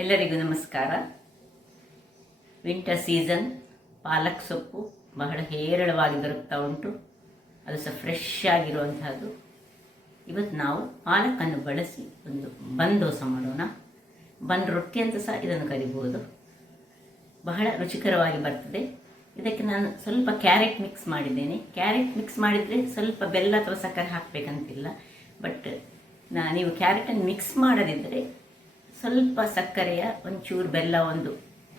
ಎಲ್ಲರಿಗೂ ನಮಸ್ಕಾರ. Winter season ಪಾಲಕ್ ಸೊಪ್ಪು ಬಹಳ ಹೇರಳವಾಗಿ ದೊರಕ್ತಾ ಉಂಟು. ಅದು ಸಹ ಫ್ರೆಶ್ ಆಗಿರುವಂತಹದ್ದು. ಇವತ್ತು ನಾವು ಪಾಲಕನ್ನು ಬಳಸಿ ಒಂದು ಬನ್ ದೋಸೆ ಮಾಡೋಣ. ಬನ್ ರೊಟ್ಟಿ ಅಂತ ಸಹ ಇದನ್ನು ಕರಿಬಹುದು. ಬಹಳ ರುಚಿಕರವಾಗಿ ಬರ್ತದೆ. ಇದಕ್ಕೆ ನಾನು ಸ್ವಲ್ಪ ಕ್ಯಾರೆಟ್ ಮಿಕ್ಸ್ ಮಾಡಿದ್ದೇನೆ. ಕ್ಯಾರೆಟ್ ಮಿಕ್ಸ್ ಮಾಡಿದರೆ ಸ್ವಲ್ಪ ಬೆಲ್ಲ ಅಥವಾ ಸಕ್ಕರೆ ಹಾಕಬೇಕಂತಿಲ್ಲ. ಬಟ್ ನೀವು ಕ್ಯಾರೆಟನ್ನು ಮಿಕ್ಸ್ ಮಾಡದಿದ್ದರೆ ಸ್ವಲ್ಪ ಸಕ್ಕರೆಯ ಒಂಚೂರು ಬೆಲ್ಲ ಒಂದು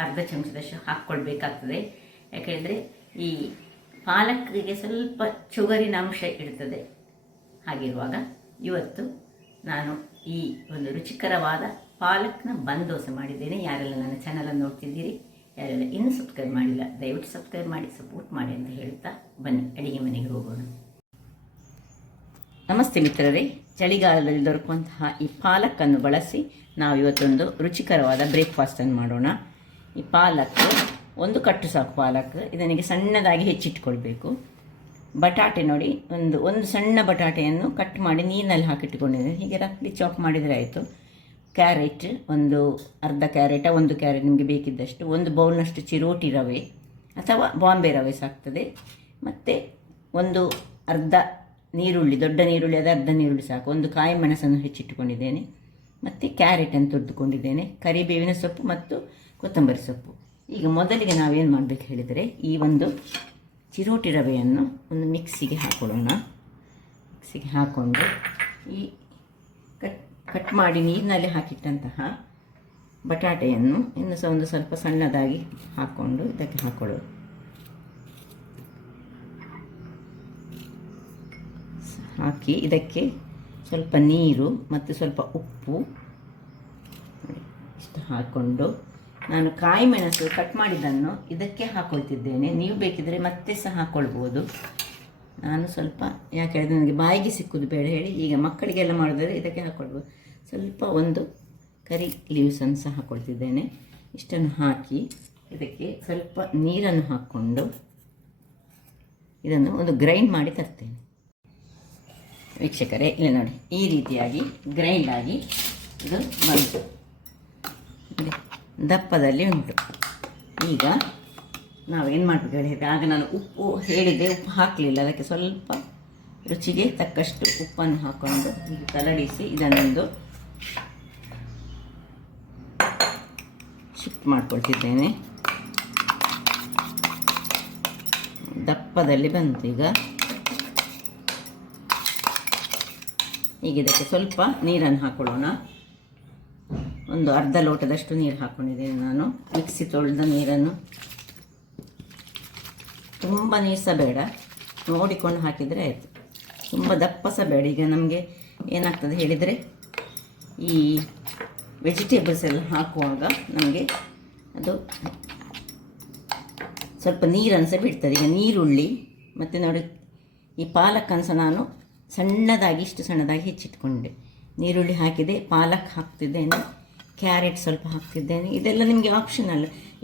ಅರ್ಧ ಚಮಚದಷ್ಟು ಹಾಕ್ಕೊಳ್ಬೇಕಾಗ್ತದೆ. ಯಾಕೆಂದರೆ ಈ ಪಾಲಕ್ಕಿಗೆ ಸ್ವಲ್ಪ ಚುಗರಿನ ಅಂಶ ಇರ್ತದೆ. ಹಾಗಿರುವಾಗ ಇವತ್ತು ನಾನು ಈ ಒಂದು ರುಚಿಕರವಾದ ಪಾಲಕ್ನ ಬನ್ ದೋಸೆ ಮಾಡಿದ್ದೇನೆ. ಯಾರೆಲ್ಲ ನನ್ನ ಚಾನಲನ್ನು ನೋಡ್ತಿದ್ದೀರಿ, ಯಾರೆಲ್ಲ ಇನ್ನೂ ಸಬ್ಸ್ಕ್ರೈಬ್ ಮಾಡಿಲ್ಲ, ದಯವಿಟ್ಟು ಸಬ್ಸ್ಕ್ರೈಬ್ ಮಾಡಿ ಸಪೋರ್ಟ್ ಮಾಡಿ ಅಂತ ಹೇಳ್ತಾ ಬನ್ನಿ ಅಡಿಗೆ ಮನೆಗೆ ಹೋಗೋಣ. ನಮಸ್ತೆ ಮಿತ್ರರೇ. ಚಳಿಗಾಲದಲ್ಲಿ ದೊರಕುವಂತಹ ಈ ಪಾಲಕ್ಕನ್ನು ಬಳಸಿ ನಾವು ಇವತ್ತೊಂದು ರುಚಿಕರವಾದ ಬ್ರೇಕ್ಫಾಸ್ಟನ್ನು ಮಾಡೋಣ. ಈ ಪಾಲಕ್ ಒಂದು ಕಟ್ಟು ಸಾಕು. ಪಾಲಕ್ ಇದನಿಗೆ ಸಣ್ಣದಾಗಿ ಹೆಚ್ಚಿಟ್ಕೊಳ್ಬೇಕು. ಬಟಾಟೆ ನೋಡಿ, ಒಂದು ಸಣ್ಣ ಬಟಾಟೆಯನ್ನು ಕಟ್ ಮಾಡಿ ನೀರಿನಲ್ಲಿ ಹಾಕಿಟ್ಟುಕೊಂಡಿದ್ದೇನೆ. ಹೀಗೆ ರಫ್ಲಿ ಚಾಪ್ ಮಾಡಿದರೆ ಆಯಿತು. ಕ್ಯಾರೆಟ್ ಒಂದು ಅರ್ಧ ಕ್ಯಾರೆಟ, ಒಂದು ಕ್ಯಾರೆಟ್ ನಿಮಗೆ ಬೇಕಿದ್ದಷ್ಟು, ಒಂದು ಬೌಲ್ನಷ್ಟು ಚಿರೋಟಿ ರವೆ ಅಥವಾ ಬಾಂಬೆ ರವೆ ಸಾಕ್ತದೆ. ಮತ್ತು ಒಂದು ಅರ್ಧ ನೀರುಳ್ಳಿ, ದೊಡ್ಡ ನೀರುಳ್ಳಿ ಅದು ಅರ್ಧ ನೀರುಳ್ಳಿ ಸಾಕು. ಒಂದು ಕಾಯಿ ಮೆಣಸನ್ನು ಹೆಚ್ಚಿಟ್ಟುಕೊಂಡಿದ್ದೇನೆ. ಮತ್ತು ಕ್ಯಾರೆಟನ್ನು ತುರಿದುಕೊಂಡಿದ್ದೇನೆ. ಕರಿಬೇವಿನ ಸೊಪ್ಪು ಮತ್ತು ಕೊತ್ತಂಬರಿ ಸೊಪ್ಪು. ಈಗ ಮೊದಲಿಗೆ ನಾವೇನು ಮಾಡಬೇಕು ಹೇಳಿದರೆ, ಈ ಒಂದು ಚಿರೋಟಿ ರವೆಯನ್ನು ಒಂದು ಮಿಕ್ಸಿಗೆ ಹಾಕೊಳ್ಳೋಣ. ಮಿಕ್ಸಿಗೆ ಹಾಕ್ಕೊಂಡು ಈ ಕಟ್ ಮಾಡಿ ನೀರಿನಲ್ಲಿ ಹಾಕಿಟ್ಟಂತಹ ಬಟಾಟೆಯನ್ನು ಇನ್ನು ಸಹ ಒಂದು ಸ್ವಲ್ಪ ಸಣ್ಣದಾಗಿ ಹಾಕ್ಕೊಂಡು ಇದಕ್ಕೆ ಹಾಕೊಳ್ಳೋದು. ಹಾಕಿ ಇದಕ್ಕೆ ಸ್ವಲ್ಪ ನೀರು ಮತ್ತು ಸ್ವಲ್ಪ ಉಪ್ಪು ಇಷ್ಟು ಹಾಕ್ಕೊಂಡು ನಾನು ಕಾಯಿ ಮೆಣಸು ಕಟ್ ಮಾಡಿದ್ದನ್ನು ಇದಕ್ಕೆ ಹಾಕ್ಕೊಳ್ತಿದ್ದೇನೆ. ನೀವು ಬೇಕಿದ್ದರೆ ಮತ್ತೆ ಸಹ ಹಾಕ್ಕೊಳ್ಬೋದು. ನಾನು ಸ್ವಲ್ಪ ಯಾಕೆ ಹೇಳಿದ್ರೆ ನನಗೆ ಬಾಯಿಗೆ ಸಿಕ್ಕುದು ಬೇಡ ಹೇಳಿ ಈಗ ಮಕ್ಕಳಿಗೆಲ್ಲ ಮಾಡಿದರೆ ಇದಕ್ಕೆ ಹಾಕ್ಕೊಳ್ಬೋದು. ಸ್ವಲ್ಪ ಒಂದು ಕರಿ ಲೀವ್ಸನ್ನು ಸಹ ಹಾಕ್ಕೊಳ್ತಿದ್ದೇನೆ. ಇಷ್ಟನ್ನು ಹಾಕಿ ಇದಕ್ಕೆ ಸ್ವಲ್ಪ ನೀರನ್ನು ಹಾಕ್ಕೊಂಡು ಇದನ್ನು ಒಂದು ಗ್ರೈಂಡ್ ಮಾಡಿ ತರ್ತೇನೆ. ವೀಕ್ಷಕರೇ, ಇಲ್ಲಿ ನೋಡಿ, ಈ ರೀತಿಯಾಗಿ ಗ್ರೈಂಡ್ ಆಗಿ ಇದು ಬಂತು, ದಪ್ಪದಲ್ಲಿ ಉಂಟು. ಈಗ ನಾವೇನು ಮಾಡಬೇಕು ಹೇಳಿದರೆ, ಆಗ ನಾನು ಉಪ್ಪು ಹೇಳಿದೆ, ಉಪ್ಪು ಹಾಕಲಿಲ್ಲ. ಅದಕ್ಕೆ ಸ್ವಲ್ಪ ರುಚಿಗೆ ತಕ್ಕಷ್ಟು ಉಪ್ಪನ್ನು ಹಾಕ್ಕೊಂಡು ಹೀಗೆ ಕಲಡಿಸಿ ಇದನ್ನೊಂದು ಶಿಫ್ಟ್ ಮಾಡ್ಕೊಳ್ತಿದ್ದೇನೆ. ದಪ್ಪದಲ್ಲಿ ಬಂತು. ಈಗ ಇದಕ್ಕೆ ಸ್ವಲ್ಪ ನೀರನ್ನು ಹಾಕೊಳ್ಳೋಣ. ಒಂದು ಅರ್ಧ ಲೋಟದಷ್ಟು ನೀರು ಹಾಕ್ಕೊಂಡಿದ್ದೇನೆ ನಾನು. ಮಿಕ್ಸಿ ತೊಳೆದ ನೀರನ್ನು, ತುಂಬ ನೀರು ಸಹ ಬೇಡ, ನೋಡಿಕೊಂಡು ಹಾಕಿದರೆ ಆಯಿತು. ತುಂಬ ದಪ್ಪ ಸಹ ಬೇಡ. ಈಗ ನಮಗೆ ಏನಾಗ್ತದೆ ಹೇಳಿದರೆ, ಈ ವೆಜಿಟೇಬಲ್ಸ್ ಎಲ್ಲ ಹಾಕುವಾಗ ನಮಗೆ ಅದು ಸ್ವಲ್ಪ ನೀರನ್ನು ಸಹ ಬಿಡ್ತದೆ. ಈಗ ನೀರುಳ್ಳಿ ಮತ್ತು ನೋಡಿ, ಈ ಪಾಲಕ್ಕನ್ನು ಸಹ ನಾನು ಸಣ್ಣದಾಗಿ ಇಷ್ಟು ಸಣ್ಣದಾಗಿ ಹೆಚ್ಚಿಟ್ಕೊಂಡೆ. ನೀರುಳ್ಳಿ ಹಾಕಿದೆ, ಪಾಲಕ್ ಹಾಕ್ತಿದ್ದೇನೆ, ಕ್ಯಾರೆಟ್ ಸ್ವಲ್ಪ ಹಾಕ್ತಿದ್ದೇನೆ. ಇದೆಲ್ಲ ನಿಮಗೆ ಆಪ್ಷನಲ್,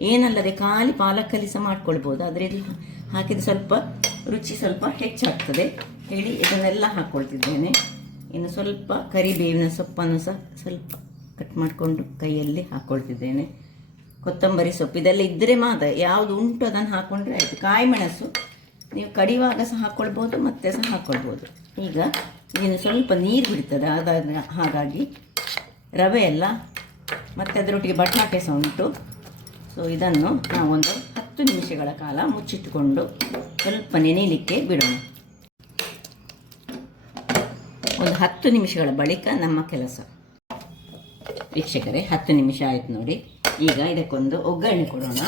ಏನಲ್ಲದೆ ಖಾಲಿ ಪಾಲಕ್ಕಲ್ಲಿ ಸಹ ಮಾಡ್ಕೊಳ್ಬೋದು. ಅದರಲ್ಲಿ ಹಾಕಿದ ಸ್ವಲ್ಪ ರುಚಿ ಸ್ವಲ್ಪ ಹೆಚ್ಚಾಗ್ತದೆ ಹೇಳಿ ಇದನ್ನೆಲ್ಲ ಹಾಕ್ಕೊಳ್ತಿದ್ದೇನೆ. ಇನ್ನು ಸ್ವಲ್ಪ ಕರಿಬೇವಿನ ಸೊಪ್ಪನ್ನು ಸಹ ಸ್ವಲ್ಪ ಕಟ್ ಮಾಡಿಕೊಂಡು ಕೈಯಲ್ಲಿ ಹಾಕ್ಕೊಳ್ತಿದ್ದೇನೆ. ಕೊತ್ತಂಬರಿ ಸೊಪ್ಪು ಇದೆಲ್ಲ ಇದ್ದರೆ ಮಾತ್ರ, ಯಾವುದು ಉಂಟು ಅದನ್ನು ಹಾಕ್ಕೊಂಡ್ರೆ ಆಯಿತು. ಕಾಯಿ ಮೆಣಸು ನೀವು ಕಡಿಯುವಾಗ ಸಹ ಹಾಕ್ಕೊಳ್ಬೋದು, ಮತ್ತೆ ಸಹ ಹಾಕ್ಕೊಳ್ಬೋದು. ಈಗ ಇನ್ನು ಸ್ವಲ್ಪ ನೀರು ಬಿಡ್ತದೆ, ಹಾಗಾಗಿ ರವೆ ಎಲ್ಲ ಮತ್ತು ಅದರೊಟ್ಟಿಗೆ ಬಟಾಟೆ ಸಹ ಉಂಟು. ಸೊ ಇದನ್ನು ನಾವೊಂದು 10 ನಿಮಿಷಗಳ ಕಾಲ ಮುಚ್ಚಿಟ್ಟುಕೊಂಡು ಸ್ವಲ್ಪ ನೆನೆಯಲಿಕ್ಕೆ ಬಿಡೋಣ. ಒಂದು 10 ನಿಮಿಷಗಳ ಬಳಿಕ ನಮ್ಮ ಕೆಲಸ. ವೀಕ್ಷಕರೇ, 10 ನಿಮಿಷ ಆಯಿತು ನೋಡಿ. ಈಗ ಇದಕ್ಕೊಂದು ಒಗ್ಗರಣೆ ಕೊಡೋಣ.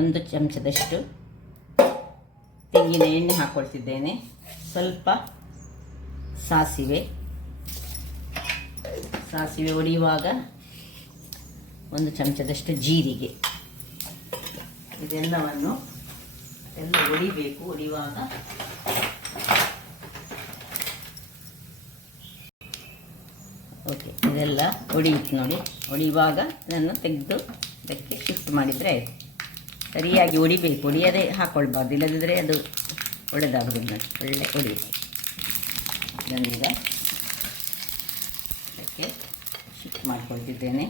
1 ಚಮಚದಷ್ಟು ತೆಂಗಿನ ಎಣ್ಣೆ ಹಾಕ್ಕೊಳ್ತಿದ್ದೇನೆ. ಸ್ವಲ್ಪ ಸಾಸಿವೆ ಒಡೆಯುವಾಗ 1 ಚಮಚದಷ್ಟು ಜೀರಿಗೆ. ಇದೆಲ್ಲವನ್ನು ಒಡಿಬೇಕು. ಒಡೆಯುವಾಗ ಓಕೆ, ಇದೆಲ್ಲ ಒಡೆಯಿತು ನೋಡಿ. ಒಡೆಯುವಾಗ ಇದನ್ನು ತೆಗೆದು ಇದಕ್ಕೆ ಶಿಫ್ಟ್ ಮಾಡಿದರೆ ಆಯಿತು. ಸರಿಯಾಗಿ ಒಡಿಬೇಕು, ಒಡೆಯದೇ ಹಾಕ್ಕೊಳ್ಬಾರ್ದು, ಇಲ್ಲದಿದ್ದರೆ ಅದು ಒಳ್ಳೆದಾಗೋದು ನೋಡಿ. ಒಳ್ಳೆ ಒಡಿಬೇಕು. ಇದನ್ನೀಗ ಇದಕ್ಕೆ ಶಿಫ್ಟ್ ಮಾಡ್ಕೊಳ್ತಿದ್ದೇನೆ.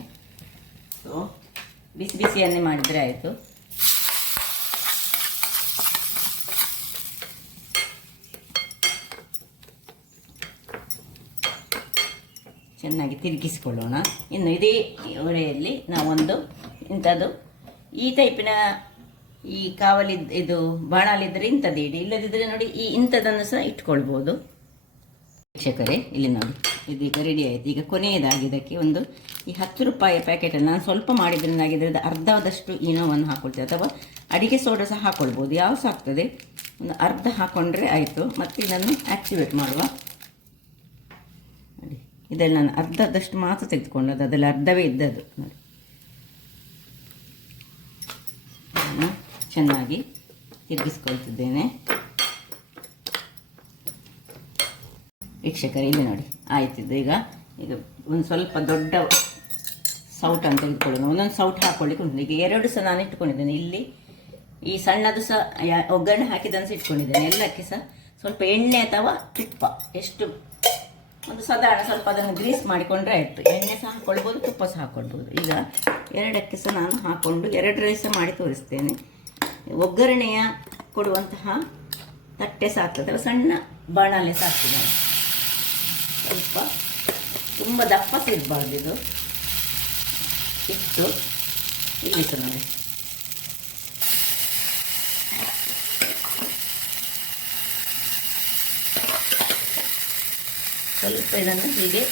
ಸೊ ಬಿಸಿ ಬಿಸಿಯನ್ನೇ ಮಾಡಿದರೆ ಆಯಿತು. ಚೆನ್ನಾಗಿ ತಿರುಗಿಸಿಕೊಳ್ಳೋಣ. ಇನ್ನು ಇದೇ ಒಲೆಯಲ್ಲಿ ನಾವೊಂದು ಇಂಥದ್ದು ಈ ಟೈಪಿನ ಈ ಇದು ಬಾಣಲಿದ್ದರೆ ಇಂಥದ್ದು ಇಡಿ, ಇಲ್ಲದಿದ್ದರೆ ನೋಡಿ ಈ ಇಂಥದ್ದನ್ನು ಸಹ ಇಟ್ಕೊಳ್ಬೋದು. ವೀಕ್ಷಕರೇ ಇಲ್ಲಿ ನೋಡಿ ಇದೀಗ ರೆಡಿ ಆಯಿತು. ಈಗ ಕೊನೆಯದಾಗಿ ಇದಕ್ಕೆ ಒಂದು ಈ 10 ರೂಪಾಯಿ ಪ್ಯಾಕೆಟನ್ನು ನಾನು ಸ್ವಲ್ಪ ಮಾಡಿದ್ರಿಂದಾಗಿದ್ದರೆ ಅರ್ಧದಷ್ಟು ಈನೋವನ್ನು ಹಾಕ್ಕೊಳ್ತೇವೆ, ಅಥವಾ ಅಡಿಗೆ ಸೋಡಾ ಸಹ ಹಾಕ್ಕೊಳ್ಬೋದು, ಯಾವ ಸಹ ಆಗ್ತದೆ. ಒಂದು ಅರ್ಧ ಹಾಕ್ಕೊಂಡ್ರೆ ಆಯಿತು. ಮತ್ತು ಇದನ್ನು ಆ್ಯಕ್ಟಿವೇಟ್ ಮಾಡುವ. ನೋಡಿ ಇದರಲ್ಲಿ ನಾನು ಅರ್ಧದಷ್ಟು ಮಾತ್ರ ತೆಗೆದುಕೊಂಡದ್ದು, ಅದರಲ್ಲಿ ಅರ್ಧವೇ ಇದ್ದದ್ದು ನೋಡಿ. ಚೆನ್ನಾಗಿ ತಿರುಗಿಸ್ಕೊಳ್ತಿದ್ದೇನೆ. ವೀಕ್ಷಕರೇ ಇಲ್ಲಿ ನೋಡಿ ಆಯ್ತಿದ್ದು. ಈಗ ಒಂದು ಸ್ವಲ್ಪ ದೊಡ್ಡ ಸೌಟನ್ನು ತೆಗೆದುಕೊಳ್ಳೋಣ. ಒಂದೊಂದು ಸೌಟ್ ಹಾಕ್ಕೊಳ್ಳಿಕ್ಕೆ ಉಂಟು. ಈಗ 2 ಸಹ ನಾನು ಇಟ್ಕೊಂಡಿದ್ದೇನೆ. ಇಲ್ಲಿ ಈ ಸಣ್ಣದು ಸಹ ಒಗ್ಗರಣೆ ಹಾಕಿದ್ದನ್ನು ಸಹ ಇಟ್ಕೊಂಡಿದ್ದೇನೆ. ಎಲ್ಲಕ್ಕೆ ಸಹ ಸ್ವಲ್ಪ ಎಣ್ಣೆ ಅಥವಾ ತುಪ್ಪ, ಎಷ್ಟು ಒಂದು ಸಾಧಾರಣ ಸ್ವಲ್ಪ ಅದನ್ನು ಗ್ರೀಸ್ ಮಾಡಿಕೊಂಡ್ರೆ ಆಯಿತು. ಎಣ್ಣೆ ಸಹ ಹಾಕ್ಕೊಳ್ಬೋದು, ತುಪ್ಪ ಸಹ ಹಾಕ್ಕೊಳ್ಬೋದು. ಈಗ 2ಕ್ಕೆ ಸಹ ನಾನು ಹಾಕ್ಕೊಂಡು 2 ಸಹ ಮಾಡಿ ತೋರಿಸ್ತೇನೆ. ಒಗ್ಗರಣೆಯ ಕೊಡುವಂತಹ ತಟ್ಟೆ ಸಾಕ್ತದೆ, ಅಥವಾ ಸಣ್ಣ ಬಾಣಲೆ ಸಾಕ್ತಿದೆ. ಸ್ವಲ್ಪ ತುಂಬ ದಪ್ಪ ಇರಬಾರ್ದು, ಇದು ಇಟ್ಟು ಇಲ್ಲಿ ಸಹ ನೋಡಿ ಸ್ವಲ್ಪ ಇದನ್ನು ಹೀಗೆ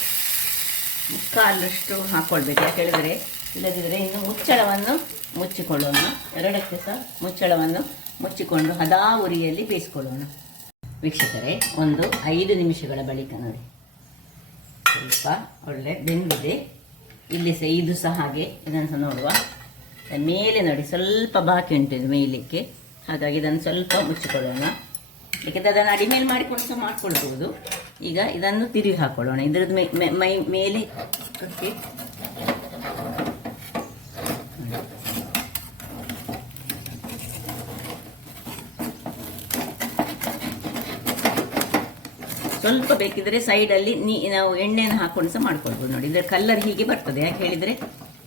ಮುಕ್ಕಾಲಷ್ಟು ಹಾಕ್ಕೊಳ್ಬೇಕು. ಯಾಕೆ ಹೇಳಿದರೆ ಇಲ್ಲದಿದ್ದರೆ ಇನ್ನು ಮುಚ್ಚಳವನ್ನು ಮುಚ್ಚಿಕೊಳ್ಳೋಣ. 2ಕ್ಕೆ ಸಹ ಮುಚ್ಚಳವನ್ನು ಮುಚ್ಚಿಕೊಂಡು ಹದಾ ಉರಿಯಲ್ಲಿ ಬೇಯಿಸ್ಕೊಳ್ಳೋಣ. ವೀಕ್ಷಕರೇ ಒಂದು 5 ನಿಮಿಷಗಳ ಬಳಿಕ ನೋಡಿ ಸ್ವಲ್ಪ ಒಳ್ಳೆ ಬೆಂದಿದೆ. ಇಲ್ಲಿ ಸಹ ಇದು ಸಹ ಹಾಗೆ, ಇದನ್ನು ಸಹ ನೋಡುವ. ಮೇಲೆ ನೋಡಿ ಸ್ವಲ್ಪ ಬಾಕಿ ಉಂಟು ಇದು ಮೇಯಲಿಕ್ಕೆ, ಹಾಗಾಗಿ ಇದನ್ನು ಸ್ವಲ್ಪ ಮುಚ್ಚಿಕೊಳ್ಳೋಣ. ಯಾಕೆಂದರೆ ಅದನ್ನು ಅಡಿಮೇಲೆ ಮಾಡಿಕೊಂಡು ಸಹ ಮಾಡ್ಕೊಳ್ಬೋದು. ಈಗ ಇದನ್ನು ತಿರುಗಿ ಹಾಕ್ಕೊಳ್ಳೋಣ. ಇದರದ್ದು ಮೈ ಮೇಲೆ ಕಟ್ಟಿ ಸ್ವಲ್ಪ ಬೇಕಿದ್ರೆ ಸೈಡಲ್ಲಿ ನಾವು ಎಣ್ಣೆಯನ್ನು ಹಾಕೊಂಡು ಸಹ ಮಾಡ್ಕೊಳ್ಬೋದು. ನೋಡಿ ಇದರ ಕಲ್ಲರ್ ಹೀಗೆ ಬರ್ತದೆ. ಯಾಕೆ ಹೇಳಿದರೆ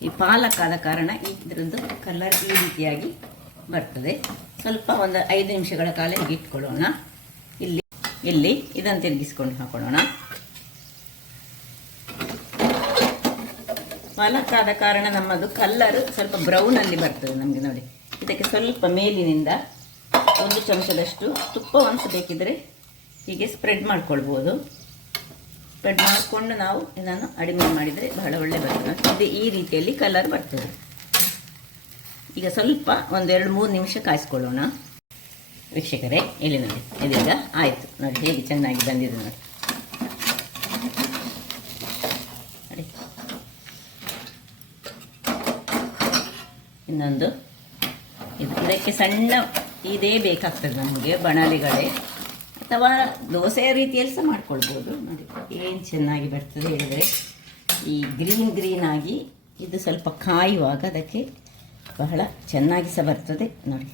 ಈ ಪಾಲಕ್ಕಾದ ಕಾರಣ ಇದರದ್ದು ಕಲ್ಲರ್ ಈ ರೀತಿಯಾಗಿ ಬರ್ತದೆ. ಸ್ವಲ್ಪ ಒಂದು 5 ನಿಮಿಷಗಳ ಕಾಲ ಹೀಗೆ ಇಟ್ಕೊಳ್ಳೋಣ. ಇಲ್ಲಿ ಇದನ್ನು ತಿರುಗಿಸ್ಕೊಂಡು ಹಾಕೊಳ್ಳೋಣ. ಪಾಲಕ್ಕಾದ ಕಾರಣ ನಮ್ಮದು ಕಲ್ಲರ್ ಸ್ವಲ್ಪ ಬ್ರೌನಲ್ಲಿ ಬರ್ತದೆ ನಮಗೆ. ನೋಡಿ ಇದಕ್ಕೆ ಸ್ವಲ್ಪ ಮೇಲಿನಿಂದ 1 ಚಮಚದಷ್ಟು ತುಪ್ಪವನ್ನು ಸಹ ಬೇಕಿದ್ರೆ ಹೀಗೆ ಸ್ಪ್ರೆಡ್ ಮಾಡ್ಕೊಳ್ಬೋದು. ಸ್ಪ್ರೆಡ್ ಮಾಡಿಕೊಂಡು ನಾವು ಇದನ್ನು ಅಡಿಗೆ ಮಾಡಿದರೆ ಬಹಳ ಒಳ್ಳೆ ಬರ್ತದೆ. ಇದು ಈ ರೀತಿಯಲ್ಲಿ ಕಲರ್ ಬರ್ತದೆ. ಈಗ ಸ್ವಲ್ಪ ಒಂದು 2-3 ನಿಮಿಷ ಕಾಯಿಸ್ಕೊಳ್ಳೋಣ. ವೀಕ್ಷಕರೇ ಇಲ್ಲಿ ನೋಡಿ ಇದೀಗ ಆಯಿತು. ನೋಡಿ ಹೇಗೆ ಚೆನ್ನಾಗಿ ಬಂದಿದೆ ನೋಡಿ. ನೋಡಿ ಇನ್ನೊಂದು ಇದಕ್ಕೆ ಸಣ್ಣ ಇದೇ ಬೇಕಾಗ್ತದೆ ನಮಗೆ, ಬಾಣಲೆಗಳೇ ಅಥವಾ ದೋಸೆಯ ರೀತಿಯಲ್ಲಿ ಸಹ ಮಾಡ್ಕೊಳ್ಬೋದು. ನೋಡಿ ಏನು ಚೆನ್ನಾಗಿ ಬರ್ತದೆ ಹೇಳಿದರೆ, ಈ ಗ್ರೀನ್ ಆಗಿ ಇದು ಸ್ವಲ್ಪ ಕಾಯುವಾಗ ಅದಕ್ಕೆ ಬಹಳ ಚೆನ್ನಾಗಿ ಸಹ ಬರ್ತದೆ. ನೋಡಿ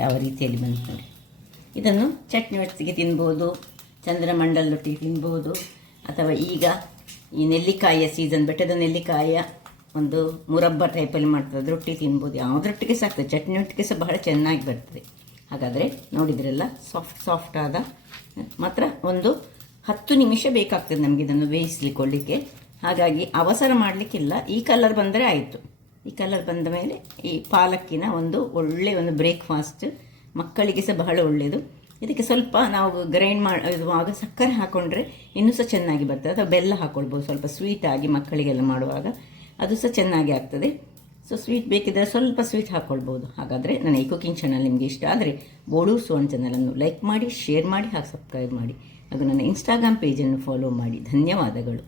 ಯಾವ ರೀತಿಯಲ್ಲಿ ಬಂತು ನೋಡಿ. ಇದನ್ನು ಚಟ್ನಿ ಒಟ್ಟಿಗೆ ತಿನ್ಬೋದು, ಚಂದ್ರಮಂಡಲದೊಟ್ಟಿಗೆ ತಿನ್ಬೋದು, ಅಥವಾ ಈಗ ಈ ನೆಲ್ಲಿಕಾಯಿಯ ಸೀಸನ್, ಬೆಟ್ಟದ ನೆಲ್ಲಿಕಾಯಿಯ ಒಂದು ಮುರಬ್ಬ ಟೈಪಲ್ಲಿ ಮಾಡ್ತದೆ, ಅದರೊಟ್ಟಿಗೆ ತಿನ್ಬೋದು. ಯಾವುದರೊಟ್ಟಿಗೆ ಸಹ ಆಗ್ತದೆ, ಚಟ್ನಿ ಒಟ್ಟಿಗೆ ಸಹ ಬಹಳ ಚೆನ್ನಾಗಿ ಬರ್ತದೆ. ಹಾಗಾದರೆ ನೋಡಿದ್ರೆಲ್ಲ ಸಾಫ್ಟ್ ಆದ ಮಾತ್ರ ಒಂದು 10 ನಿಮಿಷ ಬೇಕಾಗ್ತದೆ ನಮಗೆ ಇದನ್ನು ಬೇಯಿಸ್ಲಿಕ್ಕೆ. ಹಾಗಾಗಿ ಅವಸರ ಮಾಡಲಿಕ್ಕಿಲ್ಲ. ಈ ಕಲರ್ ಬಂದರೆ ಆಯಿತು. ಈ ಕಲರ್ ಬಂದ ಮೇಲೆ ಈ ಪಾಲಕ್ಕಿನ ಒಂದು ಒಳ್ಳೆಯ ಒಂದು ಬ್ರೇಕ್ಫಾಸ್ಟ್, ಮಕ್ಕಳಿಗೆ ಸಹ ಬಹಳ ಒಳ್ಳೆಯದು. ಇದಕ್ಕೆ ಸ್ವಲ್ಪ ನಾವು ಗ್ರೈಂಡ್ ಮಾಡುವಾಗ ಸಕ್ಕರೆ ಹಾಕ್ಕೊಂಡ್ರೆ ಇನ್ನೂ ಸಹ ಚೆನ್ನಾಗಿ ಬರ್ತದೆ, ಅಥವಾ ಬೆಲ್ಲ ಹಾಕ್ಕೊಳ್ಬೋದು ಸ್ವಲ್ಪ ಸ್ವೀಟಾಗಿ ಮಕ್ಕಳಿಗೆಲ್ಲ ಮಾಡುವಾಗ, ಅದು ಸಹ ಚೆನ್ನಾಗಿ ಆಗ್ತದೆ. ಸೊ ಸ್ವೀಟ್ ಬೇಕಿದ್ದರೆ ಸ್ವಲ್ಪ ಸ್ವೀಟ್ ಹಾಕ್ಕೊಳ್ಬೋದು. ಹಾಗಾದರೆ ನನ್ನ ಈ ಕುಕಿಂಗ್ ಚಾನಲ್ ನಿಮಗೆ ಇಷ್ಟ ಆದರೆ ಬೋಳು ಸುವರ್ಣ ಚಾನಲನ್ನು ಲೈಕ್ ಮಾಡಿ, ಶೇರ್ ಮಾಡಿ, ಹಾಗೆ ಸಬ್ಸ್ಕ್ರೈಬ್ ಮಾಡಿ, ಹಾಗೂ ನನ್ನ ಇನ್ಸ್ಟಾಗ್ರಾಮ್ ಪೇಜನ್ನು ಫಾಲೋ ಮಾಡಿ. ಧನ್ಯವಾದಗಳು.